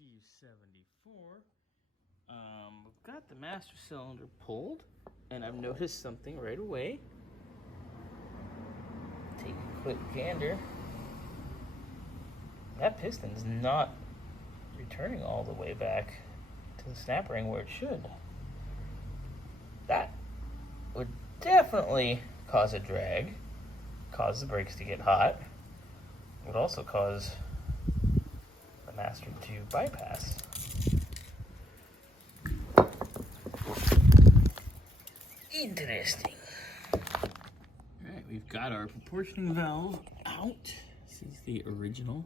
Steve 74. We've got the master cylinder pulled, and I've noticed something right away. Take a quick gander. That piston's not returning all the way back to the snap ring where it should. That would definitely cause a drag, cause the brakes to get hot. It would also cause the master to bypass. Interesting. Alright, we've got our proportioning valve out. This is the original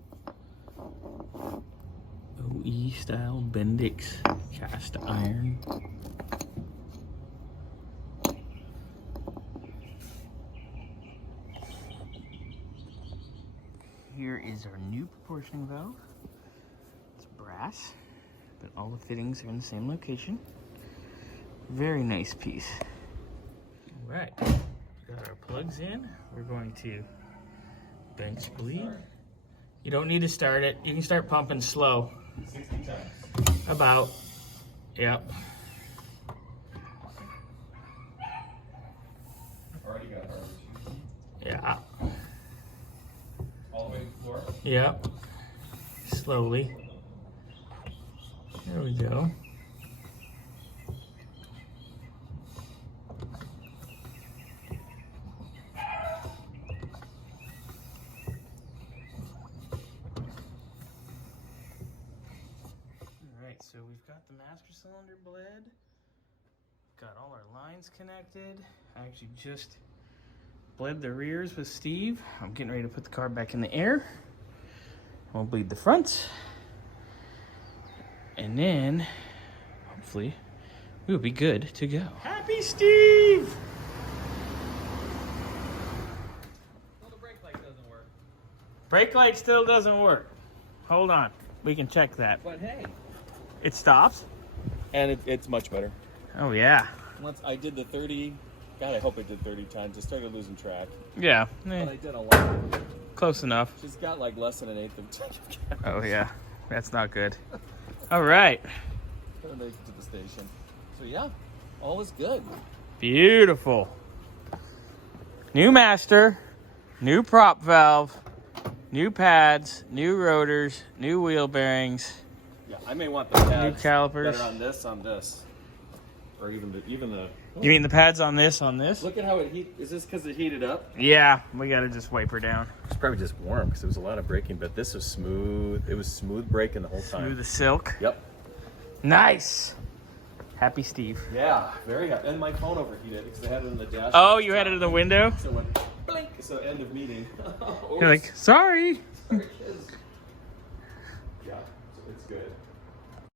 OE style Bendix cast iron. Here is our new proportioning valve. It's brass, but all the fittings are in the same location. Very nice piece. All right, got our plugs in. We're going to bench bleed. You don't need to start it. You can start pumping slow. 60 times. About. Yep. Already got hard. Yeah. All the way to the floor. Yep. Slowly. There we go. Alright, so we've got the master cylinder bled. Got all our lines connected. I actually just bled the rears with Steve. I'm getting ready to put the car back in the air. We'll bleed the fronts. And then, hopefully, we'll be good to go. Happy Steve! Well, the brake light doesn't work. Brake light still doesn't work. Hold on. We can check that. But hey. It stops? And it's much better. Oh, yeah. Once I did the 30, God, I hope I did 30 times. I started losing track. Yeah. But I did a lot. Close enough. She's got like less than an eighth of time. Oh, yeah. That's not good. All right. Gonna make it to the station. So yeah, all is good. Beautiful. New master, new prop valve, new pads, new rotors, new wheel bearings, Yeah, I may want the pads new calipers. better on this, or even the. You mean the pads on this? Look at how it heat. Is this because it heated up? Yeah, we gotta just wipe her down. It's probably just warm because there was a lot of braking, but this was smooth. It was smooth braking the whole time. Smooth as silk. Yep. Nice. Happy Steve. Yeah, very happy. And my phone overheated because I had it in the dash. Oh, you had it in the window? So it went blink. So end of meeting. You're like, sorry. Sorry.